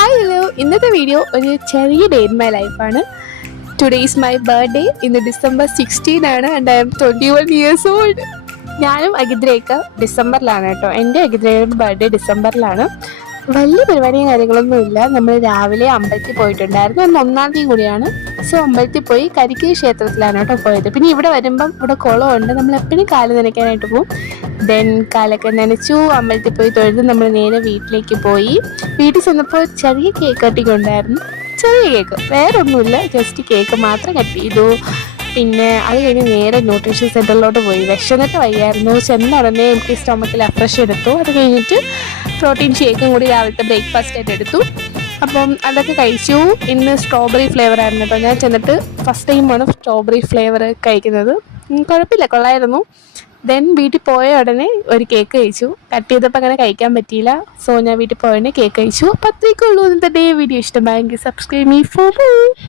Hi hello, ഇന്നത്തെ video ഒരു ചെറിയ ഡേ ഇൻ മൈ ലൈഫാണ്. Today is my birthday. ഇന്ന് December 16 ആണ് and I M 21 years old. ഞാനും അഗിദ്രയൊക്കെ ഡിസംബറിലാണ് കേട്ടോ. എൻ്റെ അഗിദ്രയുടെ ബർത്ത്ഡേ ഡിസംബറിലാണ്. വലിയ പരിപാടിയും കാര്യങ്ങളൊന്നും ഇല്ല. നമ്മൾ രാവിലെ അമ്പലത്തിൽ പോയിട്ടുണ്ടായിരുന്നു. അന്ന് 1-ാം തീയതി കൂടിയാണ്. സോ അമ്പലത്തിൽ പോയി കരിക്കീ ക്ഷേത്രത്തിലാണ് കേട്ടോ പോയത്. പിന്നെ ഇവിടെ വരുമ്പം ഇവിടെ കുളമുണ്ട്, നമ്മൾ എപ്പോഴും കാല് നനയ്ക്കാനായിട്ട് പോകും. ദെൻ കാലൊക്കെ നനച്ചു, അമ്പലത്തിൽ പോയി തൊഴുത് നമ്മൾ നേരെ വീട്ടിലേക്ക് പോയി. വീട്ടിൽ ചെന്നപ്പോൾ ചെറിയ കേക്ക് കട്ടിങ് ഉണ്ടായിരുന്നു. ചെറിയ കേക്ക്, വേറെ ഒന്നുമില്ല, ജസ്റ്റ് കേക്ക് മാത്രം കട്ട് ചെയ്തു. പിന്നെ അത് കഴിഞ്ഞ് നേരെ ന്യൂട്രീഷൻ സെൻ്ററിലോട്ട് പോയി. വിശന്നിട്ട് വയ്യായിരുന്നു. ചെന്ന ഉടനെ എനിക്ക് സ്റ്റൊമക്കിൽ അഫ്രഷ് എടുത്തു. അത് കഴിഞ്ഞിട്ട് പ്രോട്ടീൻ ഷേക്കും കൂടി രാവിലത്തെ ബ്രേക്ക്ഫാസ്റ്റ് ആയിട്ട് എടുത്തു. അപ്പം അതൊക്കെ കഴിച്ചു. ഇന്ന് സ്ട്രോബെറി ഫ്ലേവർ ആയിരുന്നു കേട്ടോ. ഞാൻ ചെന്നിട്ട് ഫസ്റ്റ് ടൈമാണ് സ്ട്രോബെറി ഫ്ലേവർ കഴിക്കുന്നത്. കുഴപ്പമില്ല, കൊള്ളായിരുന്നു. ദെൻ വീട്ടിൽ പോയ ഉടനെ ഒരു കേക്ക് കഴിച്ചു. കട്ട് ചെയ്തപ്പോൾ അങ്ങനെ കഴിക്കാൻ പറ്റിയില്ല. സോ ഞാൻ വീട്ടിൽ പോയ ഉടനെ കേക്ക് കഴിച്ചു. അപ്പോൾ അത്രയൊക്കെ ഉള്ളൂ ഇന്നത്തെ ഡേ. വീഡിയോ ഇഷ്ടമായെങ്കിൽ സബ്സ്ക്രൈബ് മീ ഫോർ